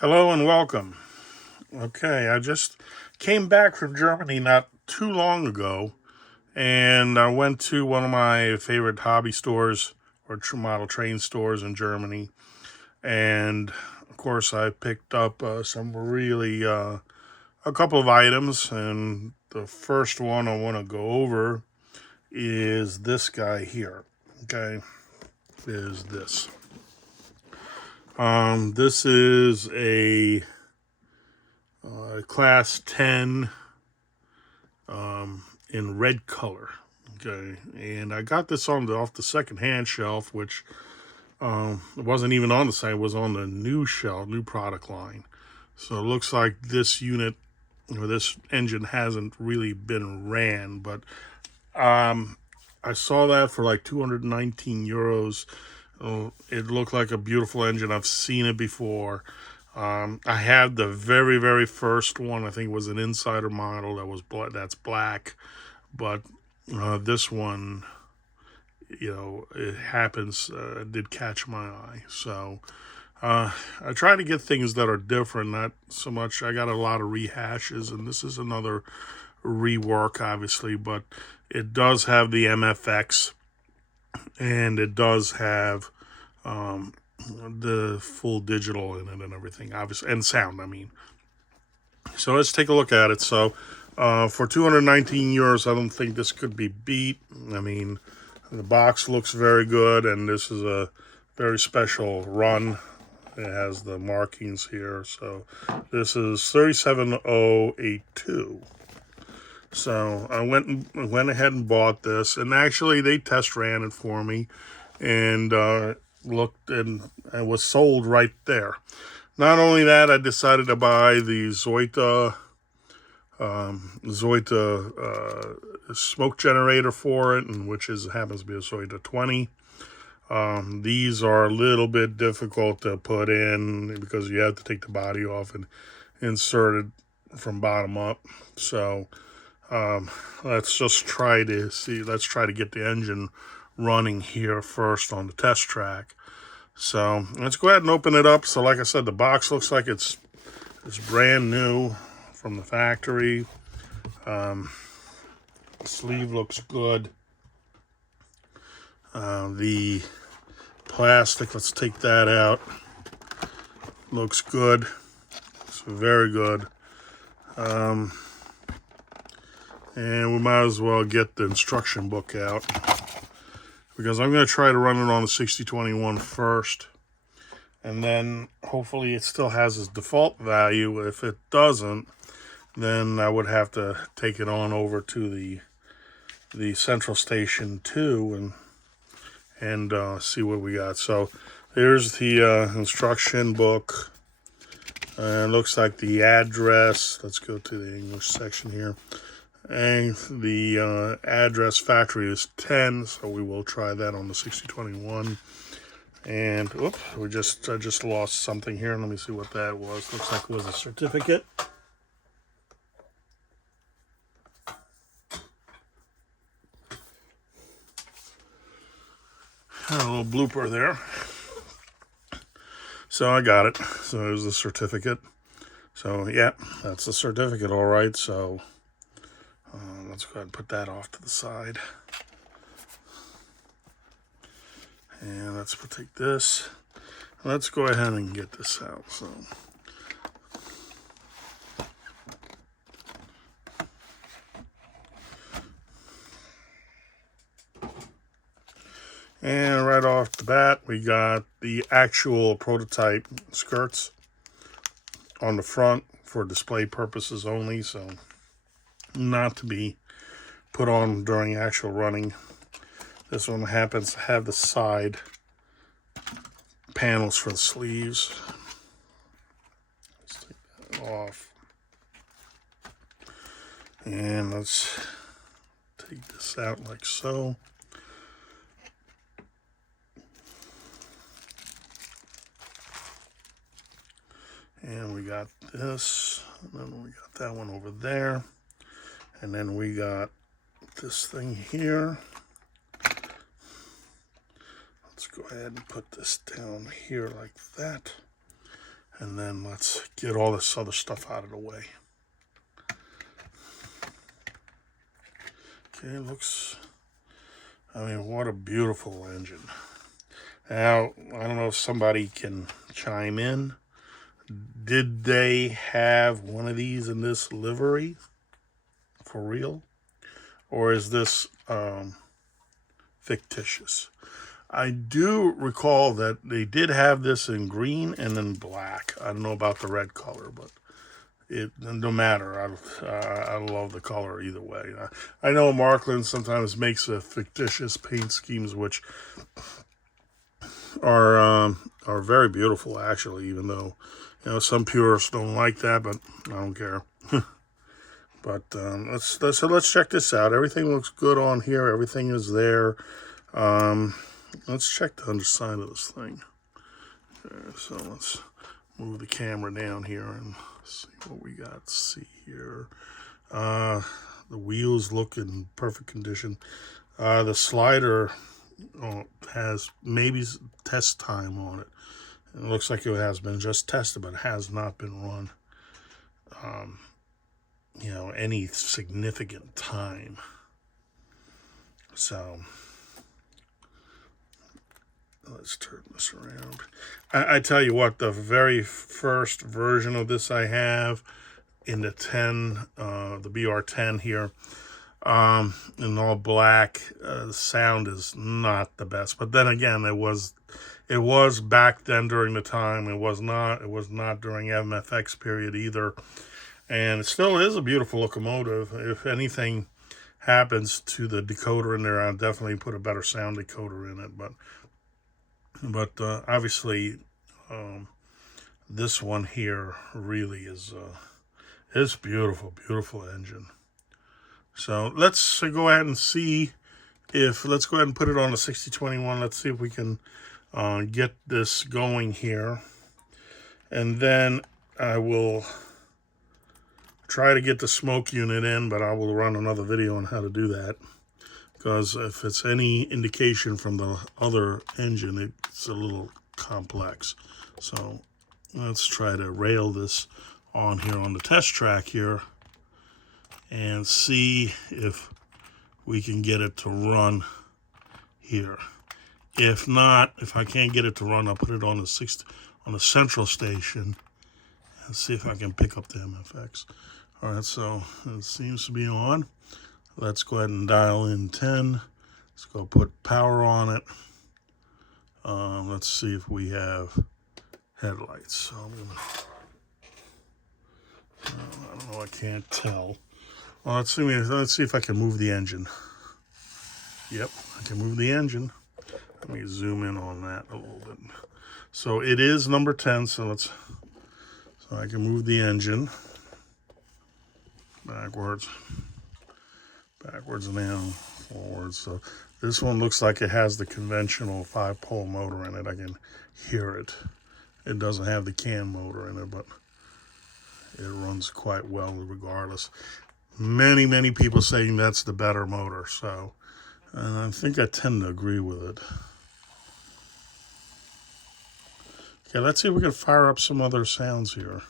Hello and welcome. Okay, I just came back from Germany not too long ago, and I went to one of my favorite hobby stores or model train stores in Germany, and of course I picked up some really a couple of items, and the first one I want to go over is this guy here. Okay, is this. This is a class 10 in red color. Okay, and I got this off the secondhand shelf, which it wasn't even on the site; it was on the new shelf, new product line. So it looks like this unit or this engine hasn't really been ran, but I saw that for like 219 euros. It looked like a beautiful engine. I've seen it before. I had the very first one. I think it was an insider model that was that's black, but this one, it happens. Did catch my eye. So I try to get things that are different, not so much. I got a lot of rehashes, and this is another rework, obviously, but it does have the MFX, and it does have the full digital in it and everything, obviously, and sound. I mean, so let's take a look at it. So for 219 euros, I don't think this could be beat. I mean, the box looks very good, and this is a very special run. It has the markings here. So this is 37082. So I went ahead and bought this, and actually they test ran it for me, and looked, and it was sold right there. Not only that, I decided to buy the Zoita smoke generator for it, and which happens to be a Zoita 20. These are a little bit difficult to put in because you have to take the body off and insert it from bottom up. So let's just try to see. Let's try to get the engine running here first on the test track. So let's go ahead and open it up. So like I said, the box looks like it's brand new from the factory. The sleeve looks good. The plastic, let's take that out. Looks good. It's very good. And we might as well get the instruction book out, because I'm going to try to run it on the 6021 first, and then hopefully it still has its default value. If it doesn't, then I would have to take it on over to the central station 2 and see what we got. So here's the instruction book. It looks like the address. Let's go to the English section here. And the address factory is 10, so we will try that on the 6021. And oops, I just lost something here. Let me see what that was. Looks like it was a certificate. A little blooper there. So I got it. So there's the certificate. So yeah, that's the certificate, all right. So let's go ahead and put that off to the side. And let's take this. Let's go ahead and get this out. So and right off the bat, we got the actual prototype skirts on the front for display purposes only, so not to be put on during actual running. This one happens to have the side panels for the sleeves. Let's take that off. And let's take this out like so. And we got this, and then we got that one over there. And then we got this thing here. Let's go ahead and put this down here like that. And then let's get all this other stuff out of the way. Okay, looks, I mean, what a beautiful engine. Now, I don't know if somebody can chime in. Did they have one of these in this livery? For real? Or is this fictitious? I do recall that they did have this in green and in black. I don't know about the red color, but it no matter. I love the color either way. I know Marklin sometimes makes fictitious paint schemes, which are very beautiful actually. Even though some purists don't like that, but I don't care. But let's check this out. Everything looks good on here. Everything is there. Let's check the underside of this thing. Okay, so let's move the camera down here and see what we got to see here. The wheels look in perfect condition. The slider has maybe test time on it. It looks like it has been just tested, but has not been run any significant time. So let's turn this around. I tell you what, the very first version of this I have in the 10, the BR10 here, in all black, the sound is not the best. But then again, it was back then during the time. It was not during MFX period either. And it still is a beautiful locomotive. If anything happens to the decoder in there, I'll definitely put a better sound decoder in it. But obviously, this one here really is beautiful, beautiful engine. So let's go ahead and see let's go ahead and put it on a 6021. Let's see if we can get this going here. And then I will try to get the smoke unit in, but I will run another video on how to do that. Because if it's any indication from the other engine, it's a little complex. So let's try to rail this on here on the test track here and see if we can get it to run here. If not, if I can't get it to run, I'll put it on the central station and see if I can pick up the MFX. All right, so it seems to be on. Let's go ahead and dial in 10. Let's go put power on it. Let's see if we have headlights. So I'm gonna, I don't know, I can't tell. Well, let's see if I can move the engine. Yep, I can move the engine. Let me zoom in on that a little bit. So it is number 10, so I can move the engine backwards and then forwards. So this one looks like it has the conventional 5-pole motor in it. I can hear it. It doesn't have the CAN motor in it, but it runs quite well regardless. Many people saying that's the better motor, so I think I tend to agree with it. Okay, let's see if we can fire up some other sounds here.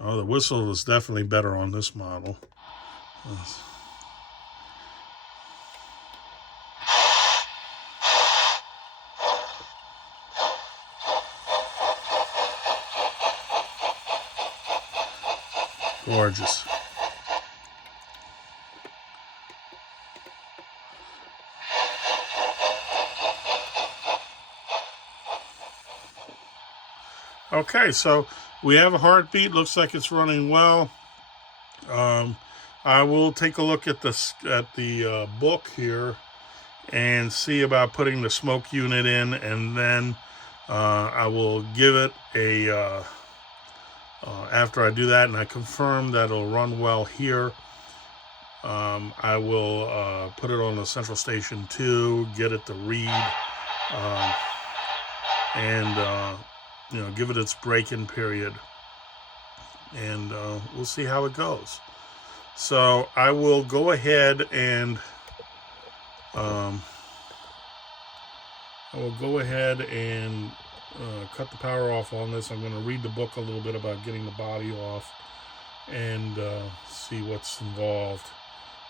Oh, the whistle is definitely better on this model. Gorgeous. Okay, so we have a heartbeat. Looks like it's running well. I will take a look at the book here and see about putting the smoke unit in, and then I will give it a after I do that and I confirm that it'll run well here, I will put it on the central station 2, get it to read, and give it its break-in period, and we'll see how it goes. So I will go ahead and I will go ahead and cut the power off on this. I'm going to read the book a little bit about getting the body off and see what's involved.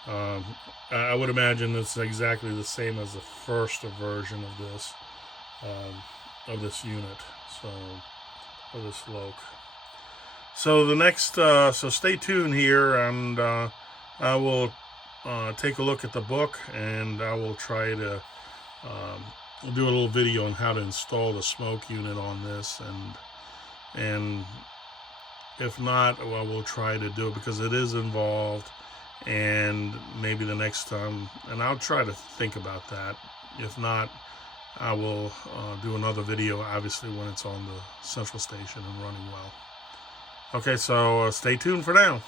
I would imagine it's exactly the same as the first version of this unit. So, for this Loke. So the next, so stay tuned here, and I will take a look at the book, and I will try to do a little video on how to install the smoke unit on this, and if not, well, we'll try to do it because it is involved, and maybe the next time, and I'll try to think about that. If not, I will do another video, obviously, when it's on the central station and running well. Okay, so stay tuned for now.